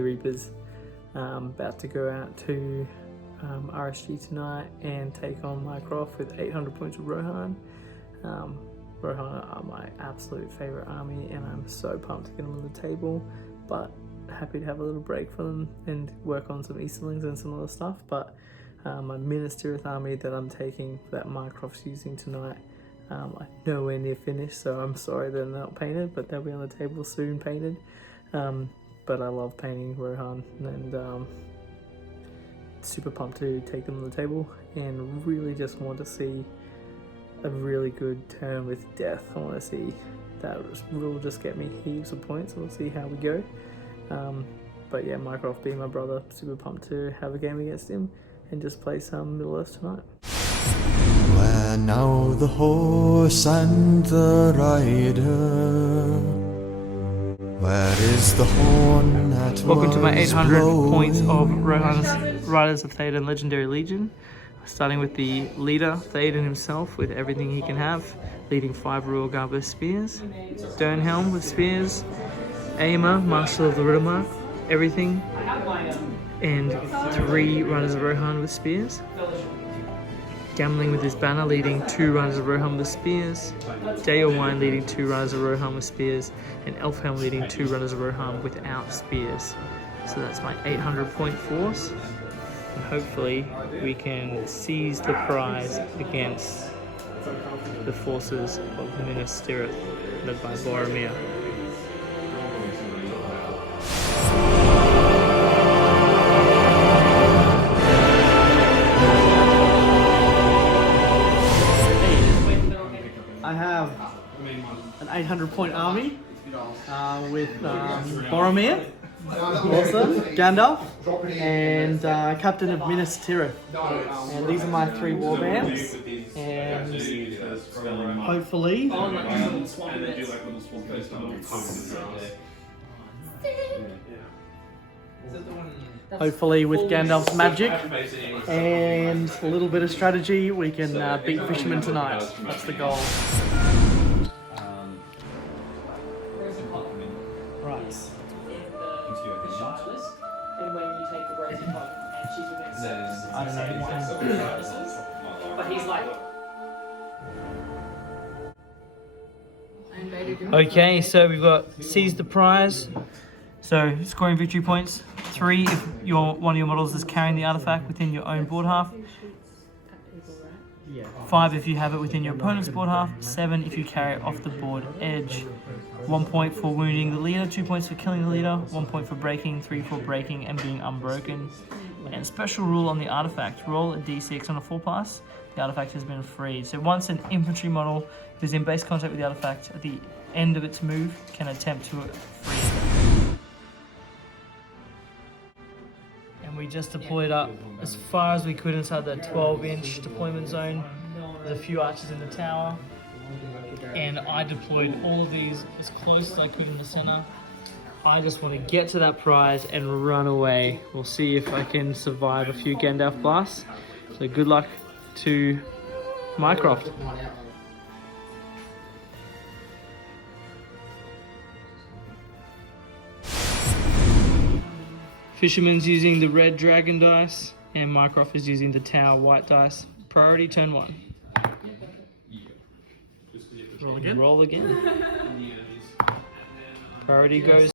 Reapers. About to go out to RSG tonight and take on Mycroft with 800 points of Rohan. Rohan are my absolute favourite army, and I'm so pumped to get them on the table, but happy to have a little break for them and work on some Easterlings and some other stuff. But my Minas Tirith army that I'm taking, that Mycroft's using tonight, I'm nowhere near finished, so I'm sorry they're not painted, but they'll be on the table soon painted. But I love painting Rohan, and super pumped to take them on the table, and really just want to see a really good turn with death. I want to see that will just get me heaps of points. We'll see how we go. But yeah, Mycroft being my brother, super pumped to have a game against him and just play some Middle Earth tonight. Where now the horse and the rider, where is the horn that Welcome to my 800 blown? points of Rohan's Riders of Theoden Legendary Legion. Starting with the leader, Theoden himself, with everything he can have, leading 5 Royal Guard with spears, Dernhelm with spears, Eomer, Master of the Riddermark, everything, and 3 Riders of Rohan with spears. Gamling with his banner, leading 2 Riders of Rohan with spears, Deorwine leading 2 Riders of Rohan with spears, and Elfhelm leading 2 Riders of Rohan without spears. So that's my 800 point force. And hopefully we can seize the prize against the forces of Minas Tirith, led by Boromir. I have an 800 point army with Boromir, awesome, Gandalf, and Captain of Minas Tirith. And these are my 3 warbands, and hopefully with Gandalf's magic and a little bit of strategy, we can beat Fisherman tonight. That's the goal. Right. I don't know. But he's like... Okay, so we've got seize the prize. So scoring victory points, 3 if one of your models is carrying the artifact within your own board half, 5 if you have it within your opponent's board half, 7 if you carry it off the board edge. 1 point for wounding the leader, 2 points for killing the leader, 1 point for breaking, 3 for breaking and being unbroken. And special rule on the artifact, roll a d6 on a 4+, the artifact has been freed. So once an infantry model is in base contact with the artifact at the end of its move, can attempt to free it. And we just deployed up as far as we could inside the 12-inch deployment zone. There's a few archers in the tower, and I deployed all of these as close as I could in the center. I just want to get to that prize and run away. We'll see if I can survive a few Gandalf blasts. So good luck to Mycroft. Fisherman's using the red dragon dice, and Mycroft is using the tower white dice. Priority turn 1. Roll again. Roll again. Priority goes.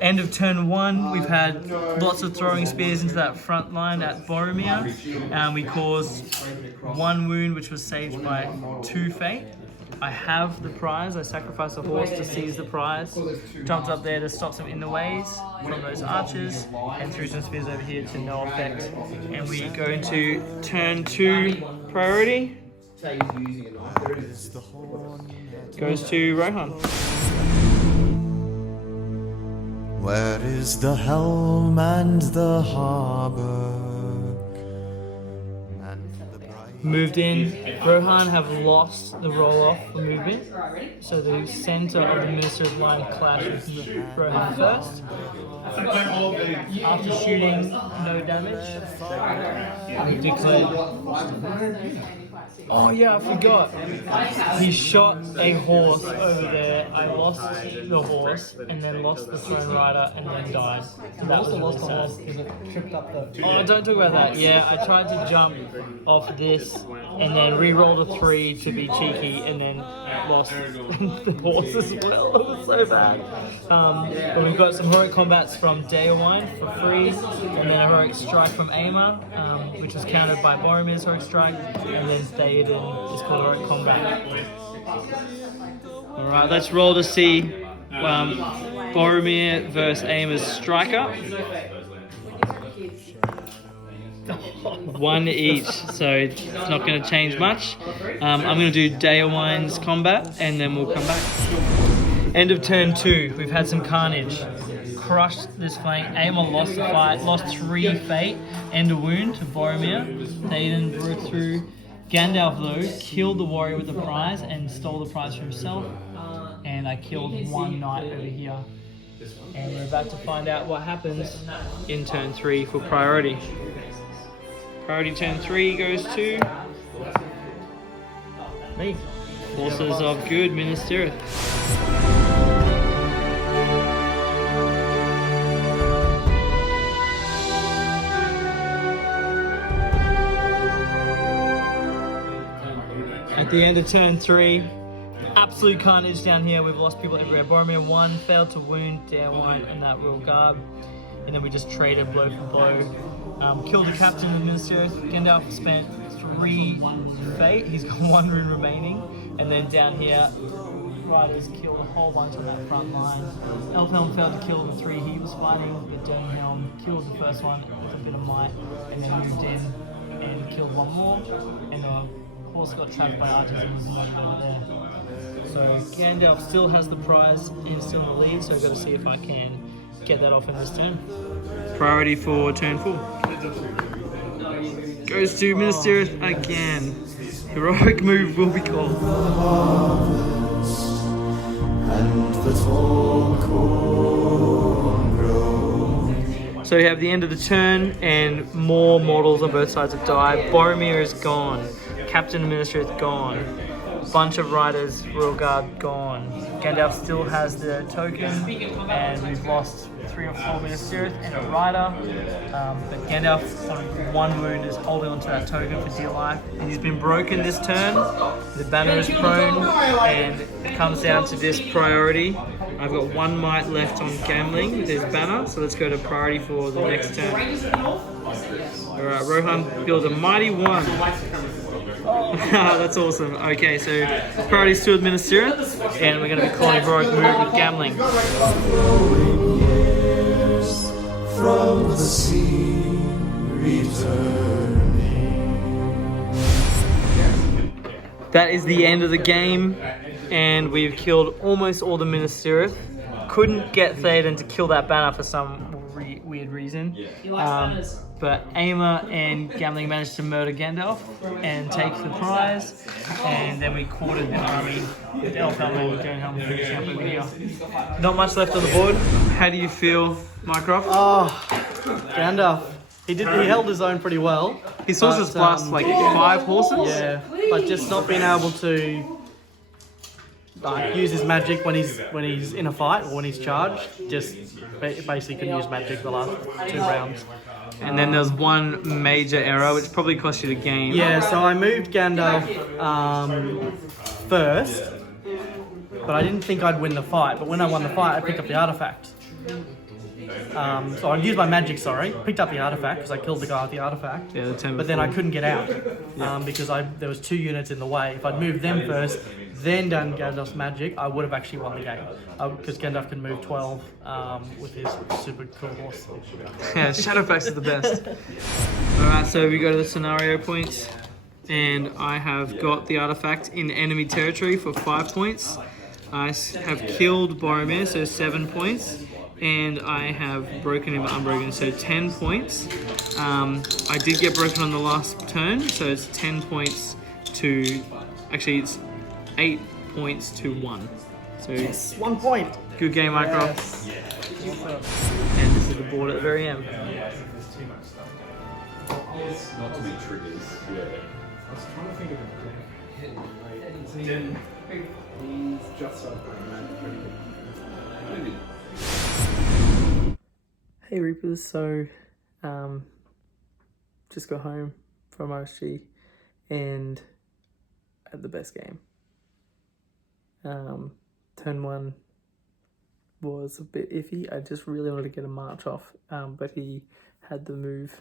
End of turn 1, we've had lots of throwing spears into that front line at Boromir, and we caused 1 wound, which was saved by 2 fate. I have the prize. I sacrificed a horse to seize the prize. Jumped up there to stop some in the ways from those archers, and threw some spears over here to no effect. And we go into turn 2 priority. Goes to Rohan. Where is the helm and the harbour? Moved in. Rohan have lost the roll-off for movement, so the centre of the Minister of Line clashes with Rohan first. After shooting no damage, we declare. Oh yeah, I forgot. He shot a horse over there. I lost the horse, and then lost the throne rider, and then died. So that was lost the horse because it tripped up the. Oh, don't talk about that. Yeah, I tried to jump off this, and then re-rolled a 3 to be cheeky, and then lost the horse as well. It was so bad. But we've got some heroic combats from Deorwine for free, and then a heroic strike from Eomer, which was countered by Boromir's heroic strike, and then Theoden is called heroic combat. Alright, let's roll to see Boromir versus Eomer's striker. 1 each, so it's not going to change much. I'm going to do Deorwine's combat, and then we'll come back. End of turn 2. We've had some carnage. Crushed this flank. Eomer lost the fight, lost 3 fate and a wound to Boromir. Theoden broke through. Gandalf though killed the warrior with the prize and stole the prize for himself. And I killed 1 knight over here. And we're about to find out what happens in turn 3 for priority. Priority turn 3 goes to me. Forces of Good, Minas Tirith. At the end of turn 3, absolute carnage down here. We've lost people everywhere. Boromir 1 failed to wound Deorwine and that Royal Guard, and then we just traded blow for blow. Killed the captain of Minas Tirith. Gandalf spent 3 fate. He's got 1 rune remaining, and then down here, Riders killed a whole bunch on that front line. Elfhelm failed to kill the 3 he was fighting. The Dernhelm killed the first one with a bit of might, and then moved in and killed 1 more. And horse got trapped by archers and was knocked over there. So Gandalf still has the prize, he's still in the lead, so I've got to see if I can get that off in this turn. Priority for turn 4. Goes to Minas Tirith again. Heroic move will be called. So we have the end of the turn and more mortals on both sides have died. Boromir is gone. Captain of Minas Tirith gone. Bunch of riders, Royal Guard gone. Gandalf still has the token, and we've lost 3 or 4 Minas Tirith and a rider. But Gandalf on 1 wound is holding onto that token for dear life. And he's been broken this turn. The banner is prone, and it comes down to this priority. I've got 1 might left on Gamling with his banner, so let's go to priority for the next turn. Alright, Rohan builds a mighty 1. That's awesome. Okay, so priority still with Minas Tirith, and we're going to be calling heroic move with Gamling. From the sea that is the end of the game, and we've killed almost all the Minas Tirith. Couldn't get Theoden to kill that banner for some weird reason. But Eomer and Gamling managed to murder Gandalf and take the prize, and then we quartered the army with Elfhelm and Dernhelm finishing up over here. Not much left on the board. How do you feel, Mycroft? Oh, Gandalf. He held his own pretty well. His horses blast like 5 horses? Yeah, but just not being able to use his magic when he's in a fight or when he's charged. Just basically couldn't use magic the last 2 rounds. And then there's 1 major error, which probably cost you the game. Yeah, so I moved Gandalf first, but I didn't think I'd win the fight. But when I won the fight, I picked up the artifact. So I'd used my magic, picked up the artifact because I killed the guy with the artifact. Yeah, the 10 but then I before. couldn't get out because there was 2 units in the way. If I'd moved them first, then done Gandalf's magic, I would have actually won the game because Gandalf can move 12 with his super cool horse. Yeah, Shadowfax is the best. Alright, so we go to the scenario points, and I have got the artifact in enemy territory for 5 points. I have killed Boromir, so 7 points, and I have broken him unbroken, so 10 points. I did get broken on the last turn, so it's 10 points to, actually it's 8 points to 1. So Yes, 1 point. good game, Mycroft. And this is the board at the very end. Not too many triggers. Yeah. I was trying to think of it. He's just Hey Reapers, so just got home from RSG and had the best game. Turn 1 was a bit iffy. I just really wanted to get a march off, but he had the move.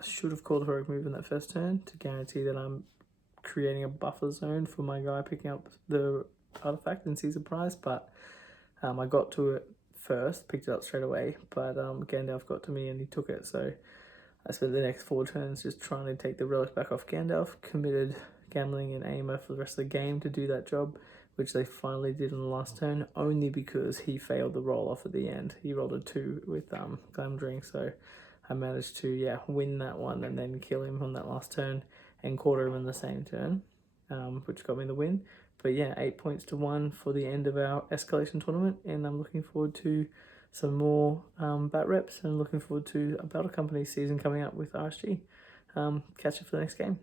Should have called heroic move in that first turn to guarantee that I'm creating a buffer zone for my guy picking up the artifact and Caesar prize, but I got to it first, picked it up straight away, but Gandalf got to me and he took it, so I spent the next 4 turns just trying to take the relic back off Gandalf, committed Gamling and Eomer for the rest of the game to do that job, which they finally did on the last turn, only because he failed the roll off at the end. He rolled a 2 with Glamdring, so I managed to win that one and then kill him on that last turn and quarter him in the same turn, which got me the win. But yeah, 8 points to 1 for the end of our escalation tournament, and I'm looking forward to some more bat reps and looking forward to a Battle Company season coming up with RSG. Catch you for the next game.